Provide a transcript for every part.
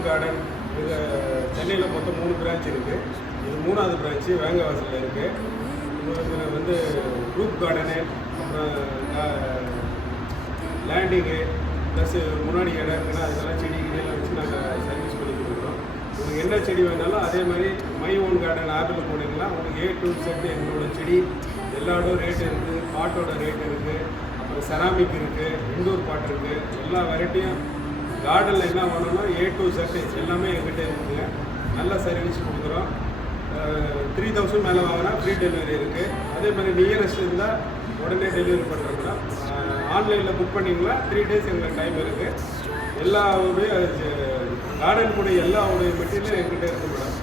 Own garden. இது சென்னையில் மொத்தம் 3 பிரான்ச் இருக்குது. இது 3வது பிரான்ச்சு வேங்கவாசலில் இருக்குது. இதில் வந்து குரூப் கார்டனு, அப்புறம் லேண்டிங்கு, ப்ளஸ் முன்னாடி இடம் இருக்குன்னா அதெல்லாம் செடி கிடியெல்லாம் வச்சு நாங்கள் சர்வீஸ் பண்ணி கொடுக்குறோம். உங்களுக்கு என்ன செடி வேணாலும் அதே மாதிரி மை ஓன் கார்டன் ஆப்பிள் போனீங்கன்னா உங்களுக்கு A to Z எங்களோட செடி எல்லாரோட ரேட் இருக்குது, பாட்டோட ரேட் இருக்குது, அப்புறம் செராமிக் இருக்குது, இண்டோர் பாட் இருக்குது, எல்லா வெரைட்டியும் கார்டனில் என்ன வேணும்னா A to Z எல்லாமே எங்கிட்ட இருக்குதுங்க. நல்ல சர்வீஸ் கொடுக்குறோம். 3000 மேலே வாங்கினா ஃப்ரீ டெலிவரி இருக்குது. அதே மாதிரி நியரஸ்ட் இருந்தால் உடனே டெலிவரி பண்ணுறோம்னா ஆன்லைனில் புக் பண்ணிங்கன்னா 3 days எங்களுக்கு டைம் இருக்குது. எல்லாவுடைய கார்டன் கூட எல்லாவுடைய மெட்டீரியலும் எங்கிட்ட இருக்குது madam.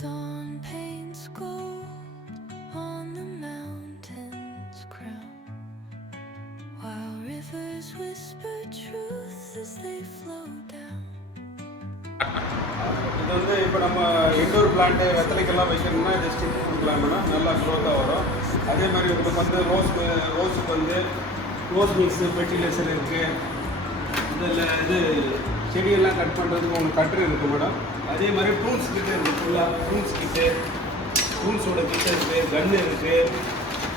Dawn paints gold on the mountain's crown, while rivers whisper truth as they flow down. இது வந்து இப்போ நம்ம இண்டோர் பிளான்ட்டு வெத்தலைக்கெல்லாம் வைக்கணும்னா இதை ஸ்டிக் கொடுக்கலாம்னா நல்லா க்ரோத்தாக வரும். அதே மாதிரி உங்களுக்கு வந்து ரோஸுக்கு வந்து ரோஸ் மிக்ஸு ஃபெர்டிலைசர் இருக்குது. இதில் இது செடியெல்லாம் கட் பண்ணுறதுக்கு உங்களுக்கு கட்ரு இருக்குது மேடம். அதே மாதிரி டூல்ஸ் கிட்டே இருக்குது, ஃபுல்லாக டூல்ஸோட கிட்ட இருக்குது, கன்று இருக்குது.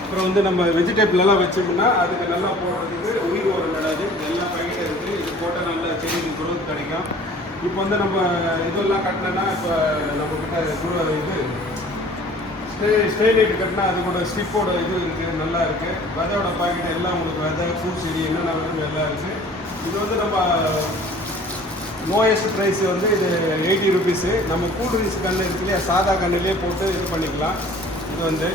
அப்புறம் வந்து நம்ம வெஜிடபிளெல்லாம் வச்சோம்னா அதுக்கு நல்லா போடுறதுக்கு உயிர் உரம் நடாது எல்லாம் பைக்கிட்ட இருக்குது. இது போட்டால் நல்ல செடிக்கு குரோத் கிடைக்கும். இப்போ வந்து நம்ம இதெல்லாம் கட்டினோன்னா இப்போ நம்மக்கிட்ட இது ஸ்டெயிலைட் கட்டினா அது கூட ஸ்டிப்போட இது இருக்குது, நல்லா இருக்குது. விதையோட பாக்கெட் எல்லாம் உங்களுக்கு விதை ஃப்ரூட் செடி என்னென்ன வேணும் எல்லாம் இருக்குது. இது வந்து நம்ம லோயஸ்ட் ப்ரைஸ் வந்து இது 80 rupees. நம்ம கூல் ட்ரிங்க்ஸ் கன்று இருக்கு இல்லையா, சாதா கண்ணிலே போட்டு இது பண்ணிக்கலாம். இது வந்து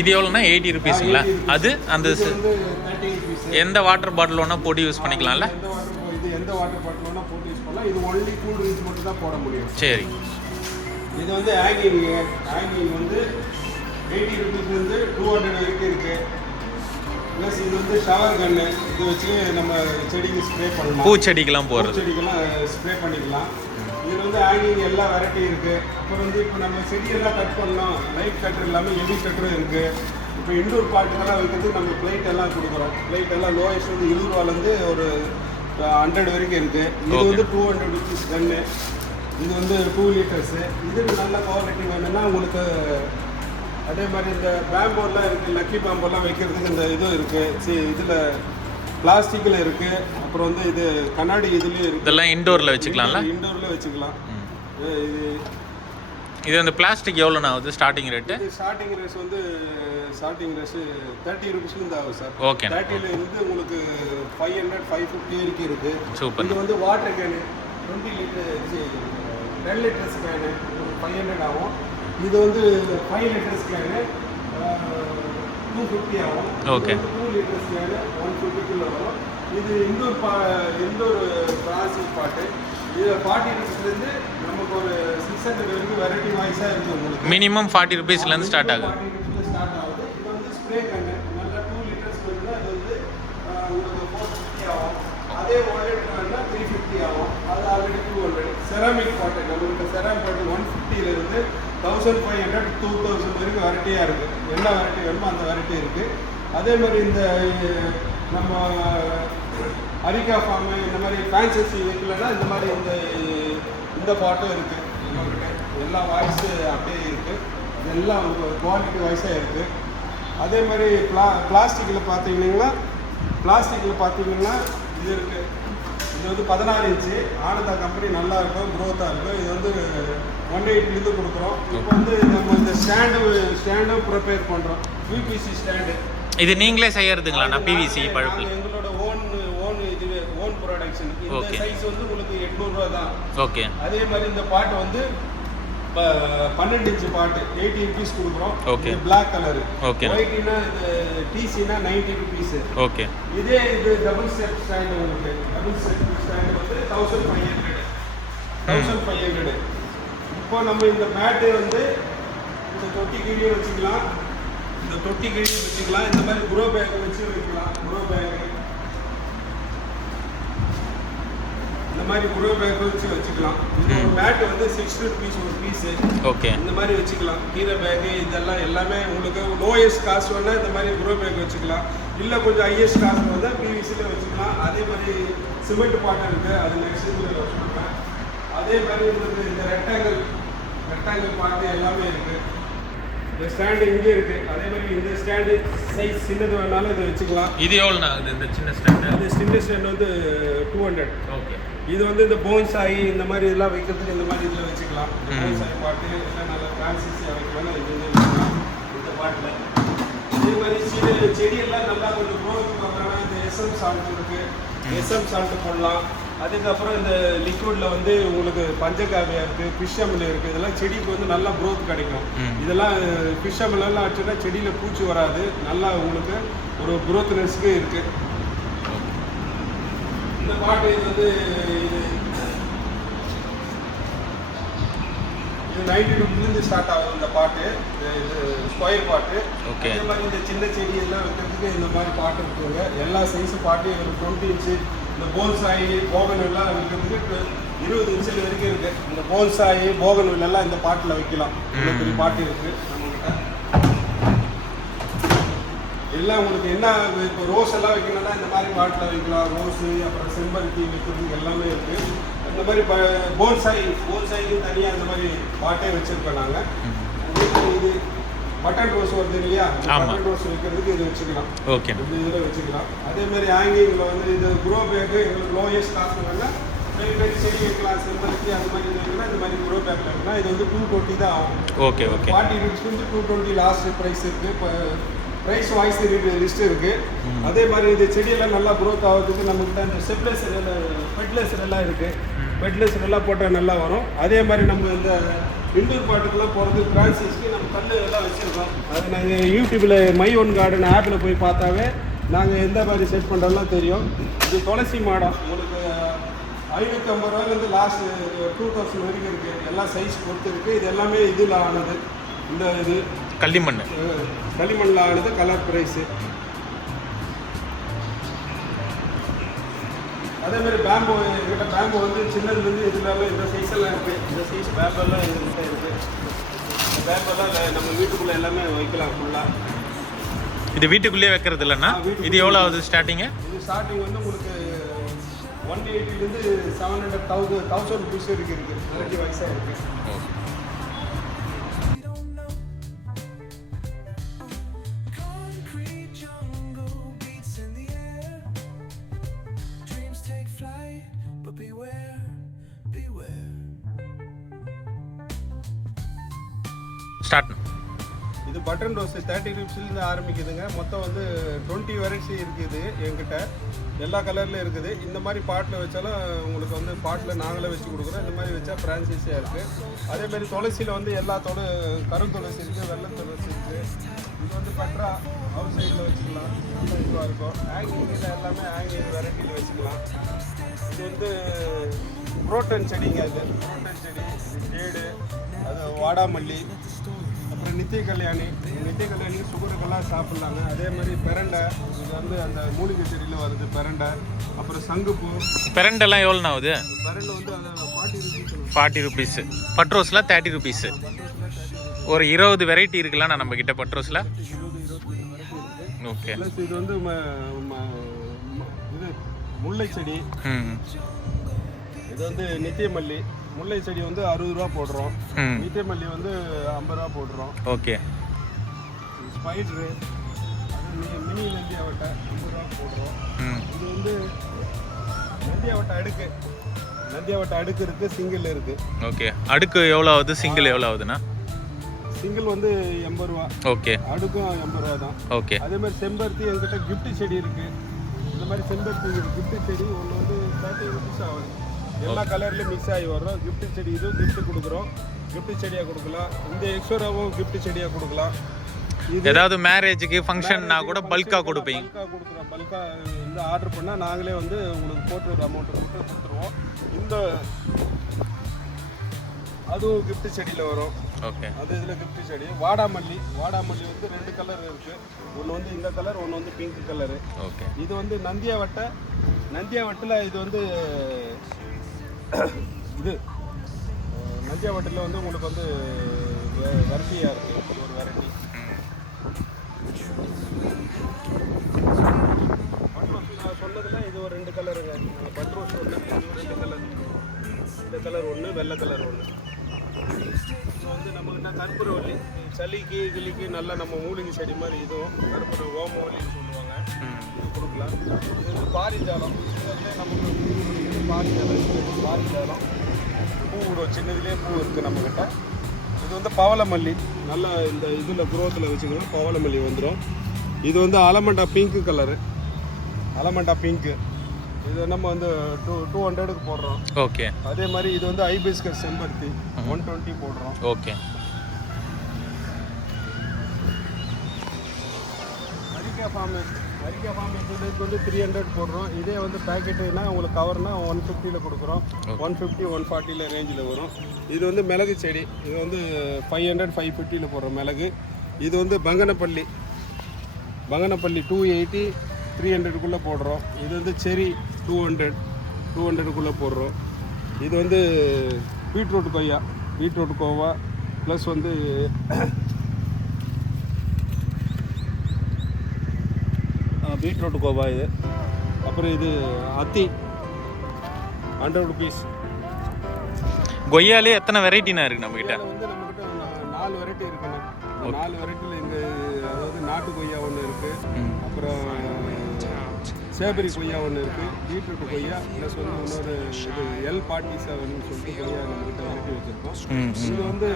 இது எவ்வளோனா 80 rupeesங்களா? அது அந்த வந்து 30 rupees. எந்த வாட்டர் பாட்டில் வேணால் போட்டு யூஸ் பண்ணிக்கலாம்ல? எந்த வாட்டர் பாட்டில் வேணால் போட்டு யூஸ் பண்ணலாம். இது ஒன்லி கூல் ட்ரிங்க்ஸ் மட்டும் தான் போட முடியும். சரி. இது வந்து ஹேங்கிங் வந்து 80 rupeesலேருந்து 200 வரைக்கும் இருக்குது. ப்ளஸ் இது வந்து ஷவர் கன்று, இது வச்சு நம்ம செடிக்கு ஸ்ப்ரே பண்ணலாம். பூச்செடிக்கெல்லாம் போகிறது, பூச்செடிக்கெல்லாம் ஸ்ப்ரே பண்ணிக்கலாம். இதில் வந்து ஹேங்கிங் எல்லா வெரைட்டி இருக்குது. அப்புறம் வந்து இப்போ நம்ம செடியெல்லாம் கட் பண்ணோம், லைட் கட்டர் இல்லாமல் ஹெவி கட்டரும் இருக்குது. இப்போ இண்டோர் பார்ட்டுக்கெல்லாம் வைக்கிறதுக்கு நம்ம பிளைட் எல்லாம் கொடுக்குறோம். பிளைட் எல்லாம் லோயஸ்ட் வந்து 20 ரூபாலேருந்து ஒரு 100 வரைக்கும் இருக்குது. இது வந்து 200 rupees கன்று. இது வந்து 2 liters. இதுக்கு நல்ல குவாலிட்டி வேணும்னா உங்களுக்கு அதே மாதிரி இந்த பேம்போலாம் இருக்குது, லக்கி பேம்போலாம் வைக்கிறதுக்கு இந்த இதுவும் இருக்குது. இதில் பிளாஸ்டிக்கில் இருக்குது. அப்புறம் வந்து இது கண்ணாடி இதுலேயும் இருக்குது. இதெல்லாம் இண்டோரில் வச்சுக்கலாம்ல? இண்டோரில் வச்சுக்கலாம். இது அந்த பிளாஸ்டிக் எவ்வளோண்ணா ஆகுது ஸ்டார்டிங் ரேட்டு? ஸ்டார்டிங் ரேஸ் வந்து 30 rupeesலேருந்து ஆகும் சார். ஓகே. 30ல இருந்து உங்களுக்கு 500 550 வரைக்கும் இருக்குது. சூப்பர். இது வந்து water can 20 liters 10 liters can 500 ஆகும். இது வந்து 5 liters கேனு 250 ஆகும். ஓகே. 2 liters கேனு 150 வரும். இது இண்டோர் பிளாஸ்டிக் பாட்டு. இதில் 40 rupeesலேருந்து நமக்கு ஒரு 600 வரைக்கும் வெரைட்டி வாய்ஸாக இருக்குது. உங்களுக்கு மினிமம் 40 rupeesலேருந்து ஸ்டார்ட் ஆகுது. 40 rupeesல ஸ்டார்ட் ஆகுது. இது வந்து ஸ்ப்ரே கன்று நல்லா 2 liters வேணும்னா இது வந்து உங்களுக்கு 450 ஆகும். அதே 1 liter வேணும்னா 350 ஆகும். அது ஆல்ரெடி 200. செராமிக் பாட்டு நம்மளுக்கு செராமிக் பாட்டு 150லேருந்து 1500 2000 வரைக்கும் வெரைட்டியாக இருக்குது. என்ன வெரைட்டி வேணுமோ அந்த வெரைட்டி இருக்குது. அதே மாதிரி இந்த நம்ம அரிக்கா ஃபார்மு இந்த மாதிரி ஃபேன்சி வைக்கலன்னா இந்த மாதிரி இந்த பாட்டும் இருக்குது நம்மக்கிட்ட. எல்லா வாய்ஸு அப்படியே இருக்குது. இதெல்லாம் குவாலிட்டி வாய்ஸாக இருக்குது. அதே மாதிரி பிளாஸ்டிக்கில் பார்த்தீங்கன்னா இது இருக்குது. இது வந்து 16 inch ஆனந்தா கம்பெனி, நல்லா இருக்கும், க்ரோத்தாக இருக்கும். இது வந்து 180 கொடுக்குறோம். இப்போ வந்து நம்ம இந்த ஸ்டாண்டும் ப்ரிப்பேர் பண்ணுறோம். யூபிசி ஸ்டாண்டு இது நீங்களே செய்யறதுங்களாண்ணா பிவிசி பழுப்பு? நாங்க எங்களோட ஓன் ப்ரொடக்ஷன். இந்த Okay. சைஸ் வந்து உங்களுக்கு 800 ரூபா தான். ஓகே அதே மாதிரி இந்த பாட்டு வந்து 12 இன்ச் பாட்டு 80 ருபீஸ் கொடுக்குறோம். Okay. Black colour. Okay. ஒயிட்னா இது டிசினா 90 ருபீஸ். ஓகே இதே இது டபுள் செட் ஸ்டாண்ட் உங்களுக்கு டபுள் செட் ஸ்டாண்ட் வந்து 1500. இப்போ நம்ம இந்த மேட்டு வந்து இந்த தொட்டி கீழே வச்சுக்கலாம். இந்த மாதிரி குரோ பேக் வச்சு வைக்கலாம். இந்த மாதிரி குரோ பேக் வச்சு வச்சுக்கலாம். இந்த ஒரு மேட் வந்து 60 ருபீஸ் ஒரு பீஸ். ஓகே இந்த மாதிரி வச்சுக்கலாம். கீரை பேக் இதெல்லாம் எல்லாமே உங்களுக்கு லோயஸ்ட் காஸ்ட் வேணா இந்த மாதிரி குரோ பேக் வச்சுக்கலாம். இல்லை கொஞ்சம் ஹையஸ்ட் காஸ்ட் வந்தால் பிவிசியில் வச்சுக்கலாம். அதே மாதிரி சிமெண்ட் பாட்டம் இருக்குது, அது நெக்ஸ்ட் இதில் வச்சுருக்கேன். அதே மாதிரி உங்களுக்கு இந்த ரெக்டாங்கிள் பாட்டு எல்லாமே இருக்குது. இந்த ஸ்டாண்டு இங்கே இருக்குது. அதே மாதிரி இந்த ஸ்டாண்டு சைஸ் சின்னது வேணாலும் இதை வச்சுக்கலாம். இது எவ்வளோண்ணா இந்த சின்ன ஸ்டாண்டு? இந்த சின்ன ஸ்டாண்ட் வந்து 200. ஓகே இது வந்து இந்த போன்ஸ் ஆகி இந்த மாதிரி இதெல்லாம் வைக்கிறதுக்கு இந்த மாதிரி இதில் வச்சுக்கலாம். போன்ஸ் ஆகி பாட்டு எல்லாம் நல்லா ஃப்ரான்சிஸியாக வைக்கலாம். இது வந்து வச்சுக்கலாம் இந்த பாட்டில். இதே மாதிரி செடியெல்லாம் நல்லா கொஞ்சம் க்ரோத்துக்கு பார்க்குறோன்னா இந்த எஸ்எம் சால்ட் இருக்குது. எஸ்எம் சால்ட்டு போடலாம். அதுக்கப்புறம் இந்த லிக்விடில் வந்து உங்களுக்கு பஞ்சகாவியா இருக்குது, ஃபிஷ் அமில் இருக்குது. இதெல்லாம் செடிக்கு வந்து நல்லா க்ரோத் கிடைக்கும். இதெல்லாம் ஃபிஷ் அமிலெல்லாம் ஆச்சுன்னா செடியில் பூச்சி வராது. நல்லா உங்களுக்கு ஒரு க்ரோத்னஸ்க்கு இருக்குது. இந்த பாட்டு இது வந்து இது 90 ருபீஸ்லேருந்து ஸ்டார்ட் ஆகும் இந்த பாட்டு. இது ஸ்கொயர் பாட்டு. ஓகே அதே மாதிரி இந்த சின்ன செடி எல்லாம் வைக்கிறதுக்கு இந்த மாதிரி பாட்டு இருக்குங்க. எல்லா சைஸு பாட்டு ஒரு 20 இன்ச்சு. இந்த போன்சாயி போகன் எல்லாம் வைக்கிறதுக்கு 20 இன்ச்சில் வரைக்கும் இருக்குது. இந்த போன்சாயி போகன் எல்லாம் இந்த பாட்டில் வைக்கலாம். இவ்வளோ பெரிய பாட்டு இருக்குது நம்மகிட்ட. எல்லாம் உங்களுக்கு என்ன இப்போ ரோஸ் எல்லாம் வைக்கணும்னா இந்த மாதிரி பாட்டில் வைக்கலாம். ரோஸு அப்புறம் செம்பருத்தி வைக்கிறதுக்கு எல்லாமே இருக்குது. இந்த மாதிரி போன்சாய்க்கு தனியாக இந்த மாதிரி பாட்டே வச்சுருக்கோம் நாங்கள். இது பட்டன் ரோஸ் வருது இல்லையா, பட்டன் ரோஸ் வைக்கிறதுக்கு இது வச்சுக்கலாம். ஓகே இந்த இதில் வச்சுக்கலாம். அதே மாதிரி ஹேங்கிங்கில் வந்து இது குரோ பேக்கு எங்களுக்கு லோயஸ்ட் காஸ்ட் வேணால் பெரிய பெரிய செடி வைக்கலாம். செம்பருத்தி அந்த மாதிரி இது வைக்கலாம். இந்த மாதிரி குரோ பேக்கில் வைக்கலாம். இது வந்து 220 தான் ஆகும். ஓகே ஓகே 40 ருபீஸ்லேருந்து 220 லாஸ்ட் ப்ரைஸ் இருக்குது. இப்போ ப்ரைஸ் வாய்ஸ் லிஸ்ட் இருக்குது. அதே மாதிரி இது செடியெல்லாம் நல்லா க்ரோத் ஆகிறதுக்கு நம்மகிட்ட இந்த ஃபெர்டிலைசர் எல்லாம் இருக்குது. ஃபெர்டிலைசர் எல்லாம் போட்டால் நல்லா வரும். அதே மாதிரி நம்ம இந்த இண்டோர் பாட்டுக்கெல்லாம் போகிறது ஃப்ரான்சிஸ்க்கு நம்ம கல் எல்லாம் வச்சுருக்கோம். அது நாங்கள் யூடியூப்பில் மை ஒன் கார்டன் ஆப்பில் போய் பார்த்தாவே நாங்கள் எந்த மாதிரி செட் பண்ணுறோம்லாம் தெரியும். இது துளசி மாடம் உங்களுக்கு 550 ரூபாயிலேருந்து லாஸ்ட் 2000 வரைக்கும் இருக்குது. எல்லா சைஸ் பொறுத்து இருக்குது. இது எல்லாமே இதில் ஆனது. இந்த இது களிமண்ணில் ஆனது கலர் ப்ரைஸு. அதே மாதிரி பேம்போ எங்கிட்ட பேம்போ வந்து சின்னதுலேருந்து இதுலாம் இந்த சைஸெல்லாம் இருக்குது. இந்த சைஸ் பேம்பெல்லாம் எங்கள்கிட்ட இருக்குது. இந்த பேம்பெல்லாம் நம்ம வீட்டுக்குள்ளே எல்லாமே வைக்கலாம் ஃபுல்லாக. இது வீட்டுக்குள்ளேயே வைக்கிறது இல்லைண்ணா? இது எவ்வளோ ஆகுது ஸ்டார்டிங்கு? இது ஸ்டார்டிங் வந்து உங்களுக்கு 180லேருந்து 700 ருபீஸ் வரைக்கும் இருக்குது. வெரைட்டி வைஸாக இருக்குது. ஸ்டார்ட். இது பட்டன் ரோஸ் 30 ருபீஸ்லேருந்து ஆரம்பிக்குதுங்க. மொத்தம் வந்து 20 வெரைட்டி இருக்குது என்கிட்ட. எல்லா கலர்லேயும் இருக்குது. இந்த மாதிரி பாட்டில் வச்சாலும் உங்களுக்கு வந்து பாட்டில் நாங்களே வச்சு கொடுக்குறோம். இந்த மாதிரி வச்சா ஃப்ரான்சைஸியாக இருக்குது. அதேமாதிரி துளசியில் வந்து எல்லா கருந்துளசி இருக்குது, வெள்ளை துளசி இருக்குது. இது வந்து பட்ரா அவுட் சைடில் வச்சுக்கலாம். இதுவாக இருக்கும். ஹேங்கிங்கில் எல்லாமே ஹேங்கிங் வெரைட்டியில் வச்சுக்கலாம். இது வந்து புரோட்டன் செடிங்க. அது புரோட்டன் செடி, ஜேடு, அது வாடாமல்லி, அப்புறம் நித்திய கல்யாணி சுகருக்கெல்லாம் சாப்பிட்லாங்க. அதே மாதிரி பெரண்டை, இது வந்து அந்த மூலிகை செடியில் வருது பெரண்டை. அப்புறம் சங்குப்பூ. பெரண்டெல்லாம் எவ்வளோண்ணா ஆகுது? பெரண்டை வந்து அதை 40 ருபீஸ். பட்ரோஸில் 30 ருபீஸு. ஒரு 20 வெரைட்டி இருக்குல்லண்ணா நம்மக்கிட்ட பட்ரோஸில்? ஓகே. இது வந்து இது முல்லை செடி. இது வந்து நித்திய மல்லி. முல்லை செடி வந்து 60 ரூபா போடுறோம். நித்திய மல்லி வந்து 50 ரூபா போடுறோம். ஓகே. ஸ்பைடரு, அது மினி நந்தியாவட்டை 50 ரூபா போடுறோம். இது வந்து நந்தியாவட்டை அடுக்கு. நந்தியாவட்டை அடுக்கு இருக்குது, சிங்கிள் இருக்குது. ஓகே. அடுக்கு எவ்வளோ ஆகுது, சிங்கிள் எவ்வளோ ஆகுதுண்ணா? சிங்கிள் வந்து 80 ரூபா, ஓகே அடுக்கும் 80 ரூபா தான். ஓகே. அதே மாதிரி செம்பருத்தி எங்கிட்ட gift செடி இருக்கு. இந்த மாதிரி செம்பருத்தி gift செடி ஒன்று வந்து 30 ருபீஸ் ஆகுது. எல்லா கலர்லையும் மிக்ஸ் ஆகி வர்றோம். gift செடி இதுவும் gift கொடுக்குறோம். gift செடியாக கொடுக்கலாம். இந்த எக்ஸோராவும் gift செடியாக கொடுக்கலாம். ஏதாவது மேரேஜுக்கு ஃபங்க்ஷன்னா கூட பல்காக கொடுப்பீங்க? பல்காக கொடுக்குறோம். பல்காக இந்த ஆர்டர் பண்ணால் நாங்களே வந்து உங்களுக்கு போட்டு ஒரு அமௌண்ட்டு கொடுத்து கொடுத்துருவோம். இந்த அதுவும் gift செடியில் வரும். ஓகே. அது இதில் gift செடி. வாடாமல்லி வந்து 2 கலர் இருக்குது. ஒன்று வந்து இந்த கலர், ஒன்று வந்து பிங்க் கலரு. ஓகே. இது வந்து நந்தியாவட்டில் இது வந்து இது நந்தியாவட்டில் வந்து உங்களுக்கு வந்து வெரைட்டியாக இருக்குது. ஒரு வெரைட்டி நான் சொன்னதில் இது ஒரு 2 கலருங்க. பட்ரோஸ் ஒன்று, இது ஒரு 2 கலர். இந்த கலர் ஒன்று, வெள்ளை கலர் ஒன்று. இப்போ வந்து நம்மக்கிட்ட கற்பூரவல்லி சளிக்கு கிளிக்கு நல்லா நம்ம மூலிகை செடி மாதிரி இதுவும் கற்பூர ஓமவல்லின்னு சொல்லுவாங்க. இது கொடுக்கலாம். இது வந்து பாரிஜாலம். இது வந்து நமக்கு பாரிஜாலம் பூ விடும். சின்னதுலேயே பூ இருக்குது நம்மக்கிட்ட. இது வந்து பவளமல்லி. நல்லா இந்த இதில் குரோத்தில் வச்சுக்கணும். பவளமல்லி வந்துடும். இது வந்து allamanda pink colour. Allamanda pink. இது நம்ம வந்து 200க்கு போடுறோம். ஓகே. அதே மாதிரி இது வந்து ஹைபிஸ்கஸ் செம்பருத்தி 120 போடுறோம். ஓகே. அரிக்கா ஃபார்ம் இதுக்கு வந்து 300 போடுறோம். இதே வந்து பேக்கெட்டுனா உங்களுக்கு கவர்னா 150ல் கொடுக்குறோம். 150 140 ரேஞ்சில் வரும். இது வந்து மிளகு செடி. இது வந்து 500 550ல் போடுறோம் மிளகு. இது வந்து பங்கனப்பள்ளி 280 300க்குள்ளே போடுறோம். இது வந்து செரி 200க்குள்ளே போடுறோம். இது வந்து பீட்ரூட் கோவா ப்ளஸ் வந்து பீட்ரூட் கோவா இது. அப்புறம் இது அத்தி 100 ருபீஸ். கொய்யாலே எத்தனை வெரைட்டினா இருக்குது நம்மக்கிட்ட? வந்து நம்மக்கிட்ட 4 வெரைட்டி இருக்குண்ணா. 4 வெரைட்டியில் இந்த அதாவது நாட்டு கொய்யா ஒன்று இருக்குது. அப்புறம் சேபரி கொய்யா ஒன்று இருக்குது. பீட்ரூட் கொய்யா ப்ளஸ் வந்து இன்னொரு இது L47 சொல்லிட்டு கொய்யா நம்மக்கிட்ட வெரைட்டி வச்சுருக்கோம். இது வந்து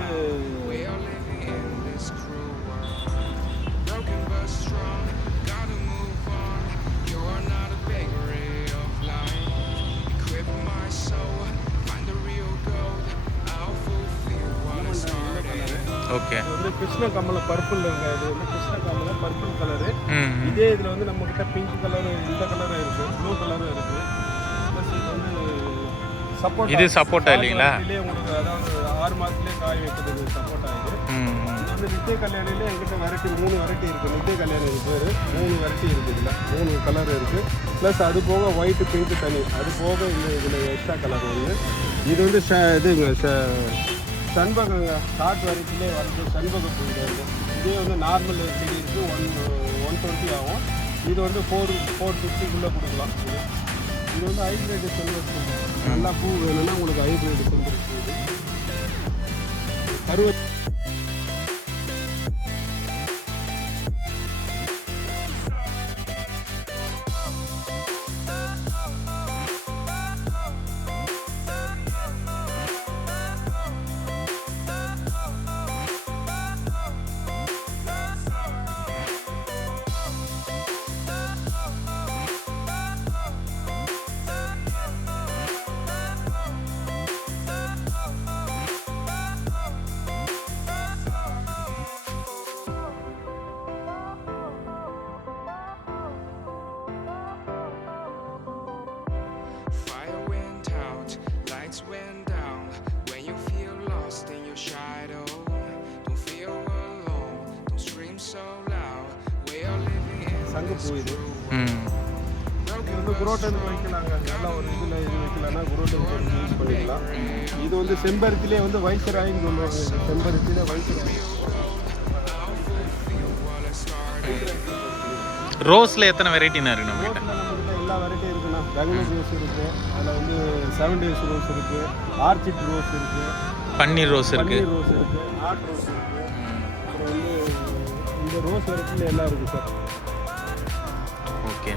ஓகே. இது வந்து கிருஷ்ண கமல பர்பிள் இருக்கு. இது வந்து கிருஷ்ண கமல பர்பிள் கலரு. இதே இதில் வந்து நம்மக்கிட்ட பிங்க் கலரு, இந்த கலரும் இருக்குது, ப்ளூ கலரும் இருக்குது. ப்ளஸ் இது வந்து சப்போட்டா. இது சப்போட்டா இல்லைங்களா? உங்களுக்கு அதாவது 6 மாதத்துலேயே காய் வைக்கிறது சப்போட்டா. இது வந்து நித்திய கல்யாணிலே எங்கிட்ட வெரைட்டி 3 வெரைட்டி இருக்குது. நித்திய கல்யாணி இது பேர் 3 வெரைட்டி இருக்குது. இதில் 3 கலர் இருக்குது. ப்ளஸ் அது போக ஒயிட்டு பிங்க்கு தனி. அது போக இந்த இதில் எக்ஸ்ட்ரா கலர் ஒன்று. இது வந்து இதுங்க சண்பகங்க ஷார்ட் வெரைட்டிலே வந்து சண்பக பூ இருக்குது. இதே வந்து நார்மல் செடி இருக்குது 120 ஆகும். இது வந்து 450க்குள்ளே கொடுக்கலாம். இது வந்து ஹைப்ரிட் செல்வத்து. நல்லா பூ வேணும்னா உங்களுக்கு ஹைப்ரிட் செல்வத்து. சங்குப்பூ இது. இது வந்து குரோட்டன் வைக்கலாங்க. நல்லா ஒரு இதில் இது வைக்கலாம்னா குரோட்டன் யூஸ் பண்ணிக்கலாம். இது வந்து செம்பருத்திலே வந்து வைசராயின்னு சொல்லுவாங்க. இது செம்பருத்திலே வைசராய். ரோஸில் எத்தனை வெரைட்டினா இருக்குது நம்மகிட்ட? நம்மகிட்ட எல்லா வெரைட்டியும் இருக்குண்ணா. பெங்களூர் ரோஸ் இருக்குது. அதில் வந்து 7 days ரோஸ் இருக்குது. ஆர்ச்சிட் ரோஸ் இருக்குது. பன்னீர் ரோஸ் இருக்குது. ரோஸ் இருக்குது. நாட் ரோஸ் இருக்குது. அப்புறம் வந்து இந்த ரோஸ் வெரைட்டியில் எல்லாம் இருக்குது சார். ஓகே.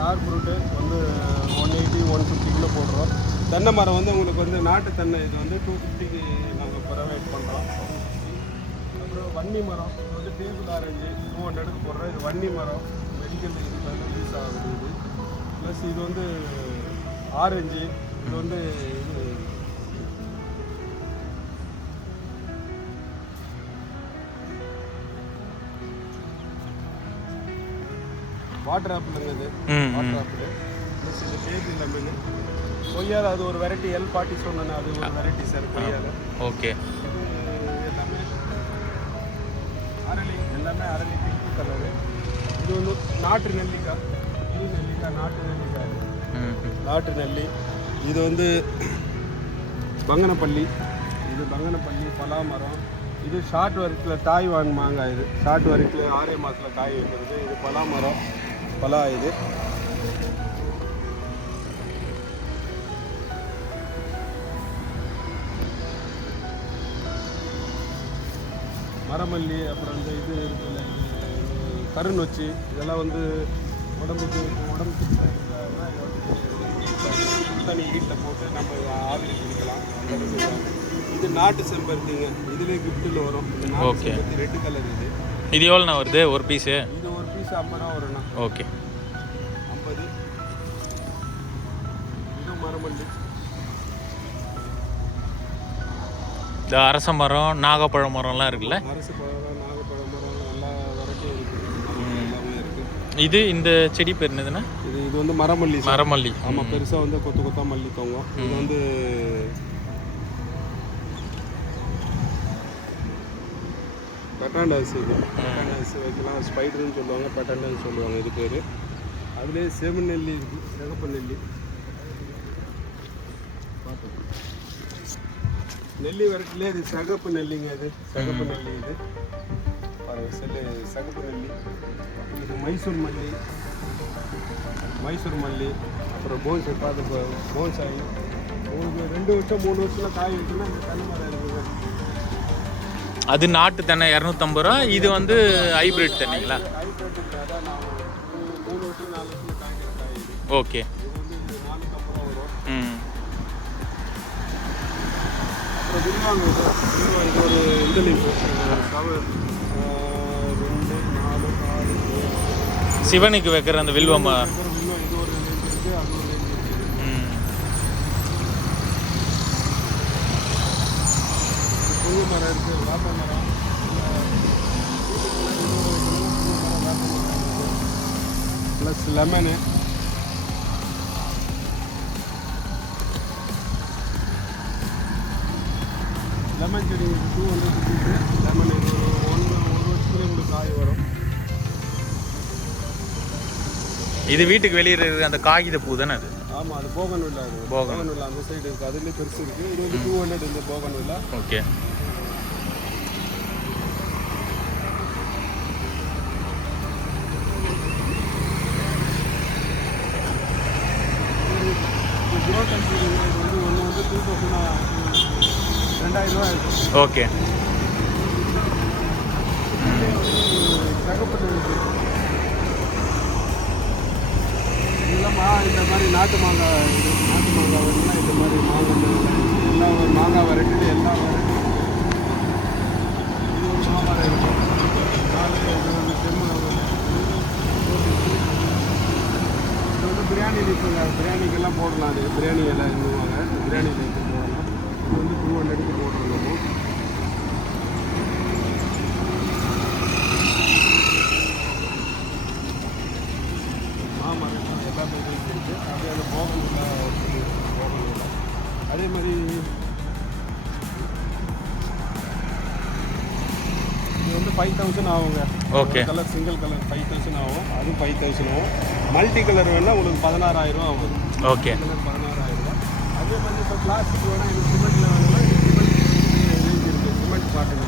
ஸ்டார் ஃப்ரூட்டு வந்து 180 150 கிலோ போடுறோம். தென்னை மரம் வந்து உங்களுக்கு வந்து நாட்டு தென்னை இது வந்து 250க்கு நாங்கள் ப்ரொவைட் பண்ணுறோம். அப்புறம் வன்னி மரம் இது வந்து டேபிள் ஆரஞ்சு 200க்கு போடுறோம். இது வன்னி மரம் மெடிக்கல் இதுக்கு யூஸ் ஆகுது இது. ப்ளஸ் இது வந்து ஆரஞ்சு இது வந்து இது வாட்டர் ஆப்பிளுங்க இது. வாட்டர் ஆப்பிள் ப்ளஸ் இது பேபி லெமனு. கொய்யால அது ஒரு வெரைட்டி L40 சொன்னேன், அது ஒரு வெரைட்டி சார் கொய்யால. ஓகே. இது எல்லாமே அரளி, எல்லாமே அரளி பிங்க் கலரு. இது வந்து நாட்டு நெல்லிக்காய், இது நெல்லிக்காய், நாட்டு நெல்லிக்காய், நாட்டு நெல்லி. இது வந்து பங்கனப்பள்ளி, இது பங்கனப்பள்ளி பலாமரம். இது ஷார்ட் வரைக்கில் தாய்வான் மாங்காய். இது ஷார்ட் வரைக்கில் 6 மாதத்தில் காய் வைக்கிறது. இது பலாமரம், பலா. இது மரமல்லி. அப்புறம் இந்த இது இருக்குல்ல, இது கருநொச்சி. இதெல்லாம் வந்து உடம்புக்கு தண்ணி வீட்டில் போட்டு நம்ம ஆவிரி பிடிக்கலாம். இது நாட்டு செம்பருத்திங்க. இதுலேயே கிஃப்ட்டில் வரும். இந்த நாட்டு செம்பருத்தி ரெட் கலர். இது எவ்வளோண்ணா வருது ஒரு பீஸு? இது ஒரு பீஸ் 50 ரூபா வரும்ண்ணா. ஓகே. 50. இது மரமல்லி. இந்த அரச மரம், நாகப்பழ மரம்லாம் இருக்குல்ல? அரசு பழம், நாகப்பழ மரம், எல்லா வெரைட்டியும் இருக்குது. எல்லாமே இருக்குது. இது இந்த செடி பேர் என்னதுன்னா? இது வந்து மரமல்லி. மரமல்லி. ஆமாம், பெருசாக வந்து கொத்து கொத்தா மல்லி தொங்கும். இது வந்து பெட்டாண்டாஸ். இது பெட்டாண்டாஸ் வைக்கலாம். ஸ்பைடர்னு சொல்லுவாங்க, பெட்டாண்டாஸ் சொல்லுவாங்க இது பேர். அதுலேயே செம்மண் நெல்லி இருக்குது, சிகப்பு நெல்லி. நெல்லி வெரைட்டிலே இது சிகப்பு நெல்லிங்க. இது சிகப்பு நெல்லி. இது பாருங்கள் செல்லு, சிகப்பு நெல்லி. இது மைசூர் மல்லி, மைசூர் மல்லி. அப்புறம் போன்ஸ் பார்த்து போன்சாய். உங்களுக்கு 2 வருஷம் 3 வருஷம்லாம் காய் வைக்கணும்னா இந்த தென்னை மரம் இருக்குங்க. அது நாட்டு தென்னை 250 ரூபா. இது வந்து ஹைப்ரிட் தென்னைங்களா? ஹைப்ரிட் இல்லை, அதான் நான் 3 வருஷம் 4 வருஷம் காய்க்கிற காய் இது. ஓகே. இது வந்து 450 ரூபா வரும். ம். அப்புறம் வில்வாங்க. இது ஒரு இந்த லீஃப் 2 4 6 7. சிவனுக்கு வைக்கிற அந்த வில்வமா? இது ஒரு லீஃப் இருக்குது, அது ஒரு லீஃப் இருக்குது. புது மரம் இருக்குது, வேப்ப மரம். Plus lemon. லெமன் செடி 200 rupees. லெமன் இது ஒரு வருஷத்துலேயே உங்களுக்கு காய் வரும். இது வீட்டுக்கு வெளியே இருக்கிற அந்த காகித பூ தானே அது? ஆமாம், அது போகன்வில்லா. அது போகன்வில்லா அந்த சைடு இருக்குது. அதுலேயே பெருசு இருக்குது. இது வந்து 200 இந்த போகன்வில்லா. ஓகே. இது வந்து ஒன்று வந்து 2000 ரூபா இருக்குது. ஓகே. தகப்பட்டு இதெல்லாம் இந்த மாதிரி நாட்டு மாங்காய். இது நாட்டு மாங்காய் வேணும்னா இந்த மாதிரி மாங்காய் எல்லா மாங்காய் வெரைட்டியும் எல்லா வெரைட்டியும். இது ஒரு மாமரம் இருக்கும். இது வந்து செம்மரம். இது வந்து பிரியாணி இருக்குங்க. பிரியாணிக்கெல்லாம் போடலாம். அது பிரியாணி எல்லாம் இன்னுவாங்க. பிரியாணி லைட்டு போடலாம். இது வந்து 200க்கு போடுறோம் நம்ம. மாமரம் எல்லாமே இருக்குது. அப்படியே அந்த போகன்வில்லா போகன்வில்லா. அதே மாதிரி இது வந்து 5000 ஆகுங்க. ஓகே. கலர் சிங்கிள் கலர் 5000 ஆகும். அதுவும் 5000 ஆகும். மல்டி கலர் வேணால் உங்களுக்கு 16000 ஆகும். ஓகே. கலர் 16000. அதே மாதிரி இப்போ பிளாஸ்டிக் வேணால் இது சிமெண்ட்டில் வேணும்னா இது சிமெண்ட் ரேஞ்ச் இருக்குது. சிமெண்ட் பாட்டுங்க.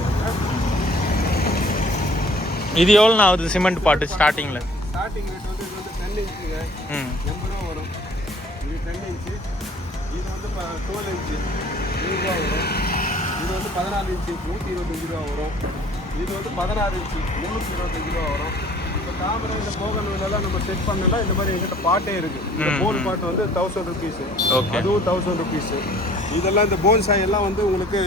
இது எவ்வளோண்ணா ஆகுது சிமெண்ட் பாட்டு ஸ்டார்டிங்கில்? ஸ்டார்டிங் ரேட் வந்து இது வந்து 10 இன்ச்சுங்க. 80 ரூபா வரும். இது 10 இன்ச்சு. இது வந்து 12 இன்ச்சு 100 ரூபா வரும். இது வந்து 14 இன்ச்சு 125 ரூபா வரும். இது வந்து 16 இன்ச்சு 325 ரூபா வரும். இப்போ தாமரை இந்த போகன் விலைலாம் நம்ம செட் பண்ணனா இந்த மாதிரி எங்கிட்ட பாட்டே இருக்குது. இந்த போன் பாட்டு வந்து 1000 ருபீஸு, ஓகே. அதுவும் 1000 ருபீஸு. இதெல்லாம் இந்த போன்சாய் எல்லாம் வந்து உங்களுக்கு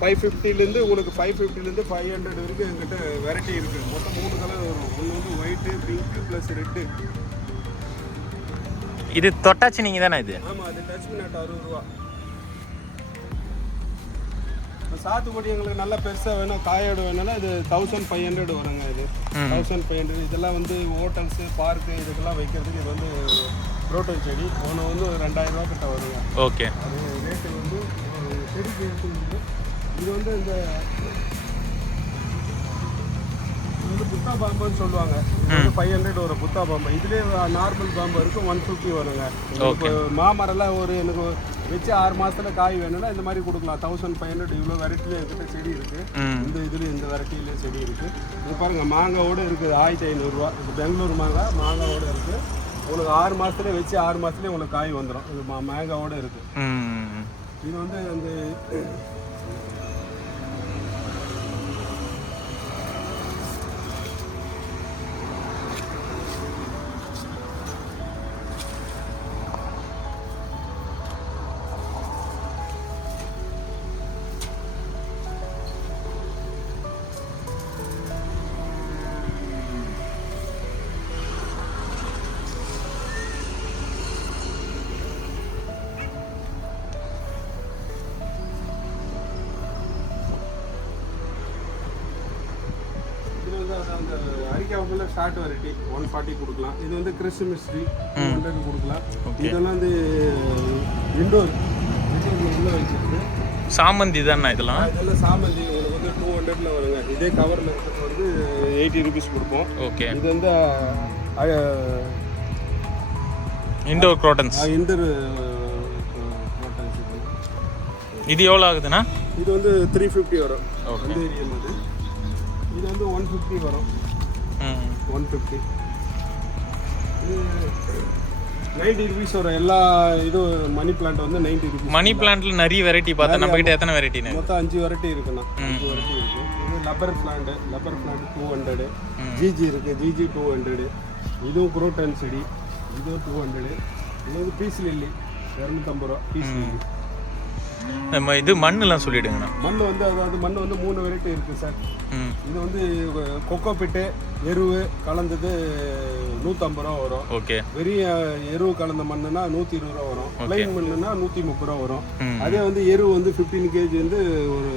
550லேருந்து உங்களுக்கு 550லேருந்து 500 வரைக்கும் எங்கிட்ட வெரைட்டி இருக்குது. மொத்தம் 3 கலர் வரும். ஒன்று வந்து ஒயிட்டு, பிங்க்கு ப்ளஸ் ரெட்டு. இது தொட்டாச்சு நீங்கள் தானே இது? ஆமாம், அது டச் மினிட் 60 ரூபா. சாத்துக்குடி எங்களுக்கு நல்லா பெருசாக வேணும், காயோடு வேணும்னா இது 1500 வருங்க. இது 1500. இதெல்லாம் வந்து ஹோட்டல்ஸு, பார்க்கு இதுக்கெல்லாம் வைக்கிறதுக்கு இது வந்து புரோட்டோன் செடி. ஒன்று வந்து 2000 ரூபா கிட்ட வருங்க. ஓகே. அது ரேட்டு வந்து செடிக்கு இருக்குது. இது வந்து இந்த இது புத்தா பாம்புன்னு சொல்லுவாங்க. இது வந்து 500 வரும் புத்தா பாம்பு. இதுலேயே நார்மல் பாம்பு இருக்கும், 150 வருங்க. இப்போ மாமரம்லாம் ஒரு எனக்கு வச்சு 6 மாதத்துல காய் வேணும்னா இந்த மாதிரி கொடுக்கலாம். 1500. இவ்வளோ வெரைட்டிலே என்கிட்ட செடி இருக்குது. இந்த இதுலேயும் இந்த வெரைட்டிலேயே செடி இருக்குது. இது பாருங்கள், மாங்காவோடு இருக்குது 1500 ரூபா. இது பெங்களூர் மாங்காவோடு இருக்குது. உங்களுக்கு 6 மாதத்துலேயே வச்சு 6 மாதத்துலேயே உங்களுக்கு காய் வந்துடும். இது மாங்காவோடு இருக்குது. இது வந்து அந்த அந்த அரிக்காவுக்குள்ள ஷார்ட் வெரைட்டி 140 கொடுக்கலாம். இது வந்து கிறிஸ்மஸ் ட்ரீ 200 கொடுக்கலாம். இதெல்லாம் வந்து இண்டோர் உள்ள வச்சிருக்கு. சாமந்தி தானே இதெல்லாம்? இதெல்லாம் சாமந்தி உங்களுக்கு வந்து 200ல வருங்க. இதே கவரில் இருக்கிறது வந்து 80 ருபீஸ் கொடுப்போம். ஓகே. இது வந்து இண்டோர் குரோட்டன்ஸ். இண்டோர் இது எவ்வளோ ஆகுதுண்ணா? இது வந்து 350 வரும். ஓகே. அந்த ஏரியா அது. இது வந்து 150 வரும். 150. இது 90 ருபீஸ் வரும். எல்லா இது மணி பிளான்ட் வந்து 90 ருபீஸ். மணி பிளான்ட்ல நிறைய வெரைட்டி பார்த்தேன். நம்ம கிட்ட எத்தனை வெரைட்டின்னு? மொத்தம் 5 வெரைட்டி இருக்குண்ணா. 5 வெரைட்டி இருக்கு. இது லப்பர் பிளான்ட் 200. ஜிஜி இருக்கு, ஜிஜி 200. இதுவும் குரோட்டன் செடி, இதுவும் 200. இது வந்து பீஸ் லில்லி 250 ரூபா பீஸ் லில்லி. நம்ம இது மண்ணெல்லாம் சொல்லிடுங்கண்ணா. மண் வந்து அதாவது மண் வந்து 3 வெரைட்டி இருக்குது சார். இது வந்து கொக்கோ பிட்டு எருவு கலந்தது 150 ரூபா வரும். ஓகே. வெறும் எருவு கலந்த மண்ணுனா 120 ரூபா வரும். பிளைன் மண்ணுனா 130 ரூபா வரும். அதே வந்து எருவு வந்து 15 கேஜி வந்து ஒரு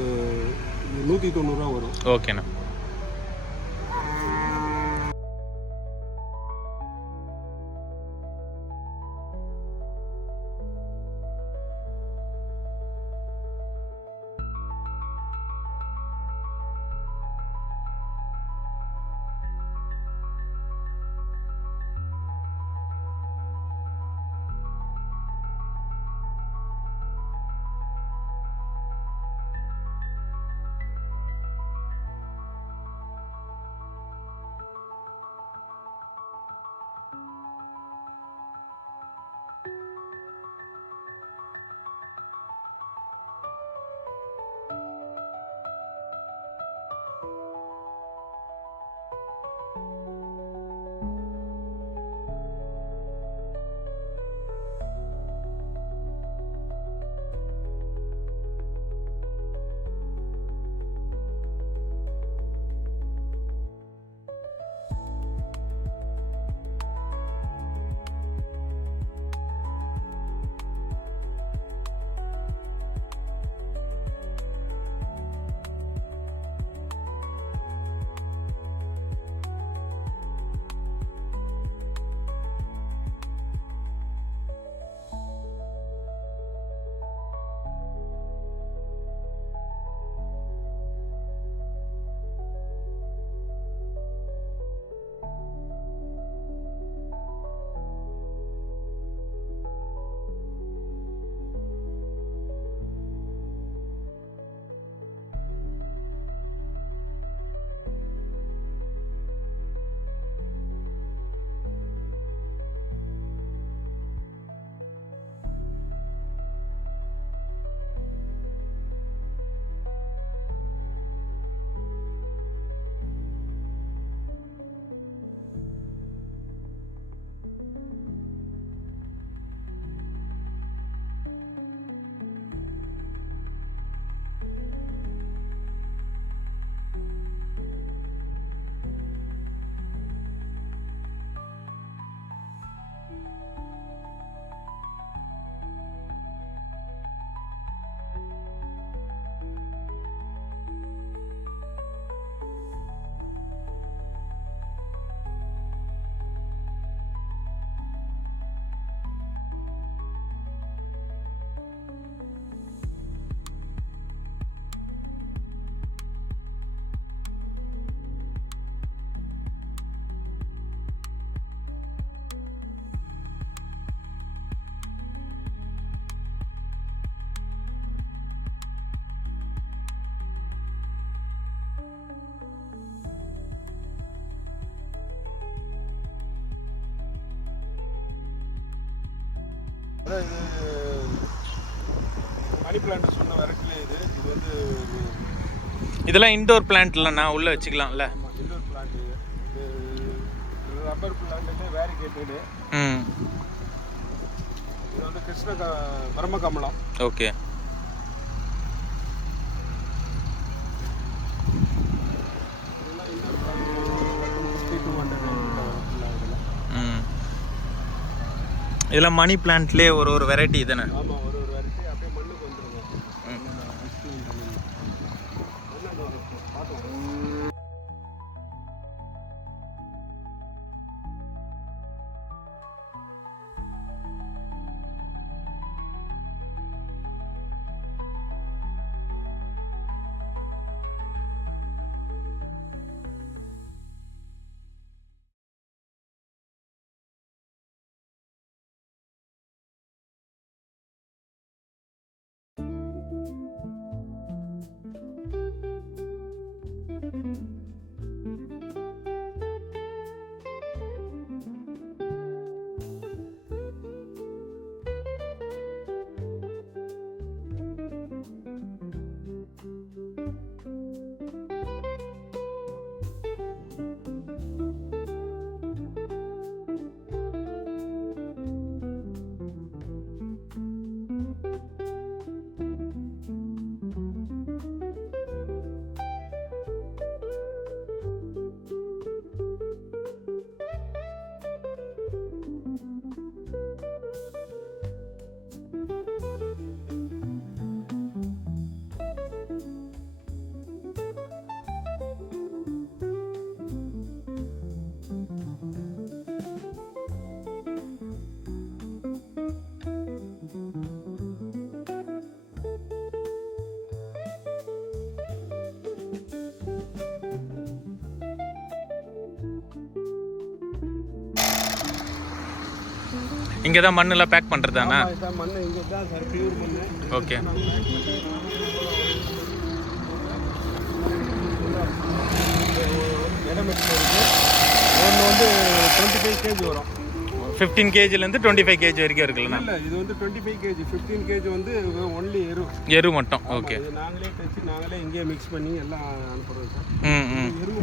190 ரூபா வரும். ஓகேண்ணா. அதான் இது மணி பிளான்ட் சொன்ன வெரைட்டிலே இது வந்து இதெல்லாம் இன்டோர் பிளான்ட் இல்லைண்ணா உள்ளே வச்சுக்கலாம்ல. Indoor plant. இது ரப்பர் பிளான்ட்லேயே வேரிகேட்டடு. இது வந்து பிரம்ம கமலம். ஓகே. இதெல்லாம் இன்டோர் பிளான்ட் 5200 இதெல்லாம் மணி பிளான்ட்லேயே ஒரு வெரைட்டி தானே? ஆமாம், ஒரு வெரைட்டி அப்படியே மண்ணுக்கு வந்துருங்க. இங்கே தான் மண்ணெல்லாம் பேக் பண்ணுறதாண்ணா? மண் இங்கே தான் சார், பியூர் மண். ஓகே. இடம் இருக்குது. ஒன்று வந்து 25 kg வரும். 15 kgலேருந்து 25 kg வரைக்கும் இருக்குல்லண்ணா? இல்லை, இது வந்து 25 kg. 15 kg வந்து ஒன்லி எரு மட்டும். ஓகே. இது நாங்களே தைச்சி நாங்களே இங்கேயே மிக்ஸ் பண்ணி எல்லாம் அனுப்புகிறோம் சார். எருவு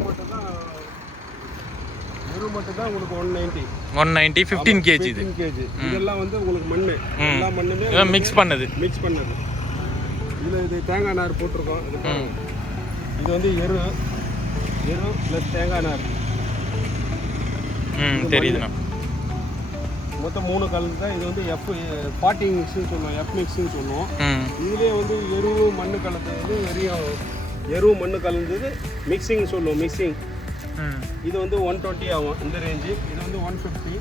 மட்டும் தான் உங்களுக்கு 190 15 kg. இது 15 kg. இதெல்லாம் வந்து உங்களுக்கு மண், எல்லா மண்ணுமே மிக்ஸ் பண்ணது. இதில் இது தேங்காய் நார் போட்டிருக்கோம். இது வந்து எரு ப்ளஸ் தேங்காய் நார். தெரியுதுண்ணா. மொத்தம் 3 கலந்து தான். இது வந்து பாட்டிங் மிக்ஸ்ன்னு சொல்லுவோம், மிக்ஸ்ன்னு சொல்லுவோம். இதுலேயே வந்து எருவு மண் கலந்தது வெறும் எருவு மண் கலந்தது மிக்சிங் சொல்லுவோம். இது வந்து 120 ஆகும் இந்த ரேஞ்சு. இது வந்து 150.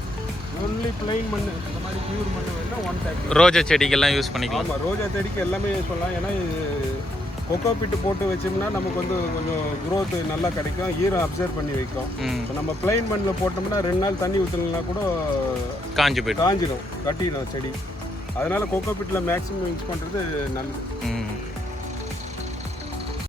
ஒன்லி பிளைன் மண், இந்த மாதிரி பியூர் மண் வேணும்னா 130. ரோஜா செடிக்கெல்லாம் யூஸ் பண்ணிக்கலாம். ஆமாம், ரோஜா செடிக்கு எல்லாமே யூஸ் பண்ணலாம். ஏன்னா இது கொக்கோ பிட்டு போட்டு வச்சோம்னா நமக்கு வந்து கொஞ்சம் க்ரோத் நல்லா கிடைக்கும், ஈரம் அப்சர்வ் பண்ணி வைக்கும். இப்போ நம்ம பிளைன் மண்ணில் போட்டோம்னா 2 நாள் தண்ணி ஊற்றலனா கூட காஞ்சிடும், கட்டிடும் செடி. அதனால கொக்கோ பிட்டில் மேக்ஸிமம் யூஸ் பண்ணுறது நல்லது.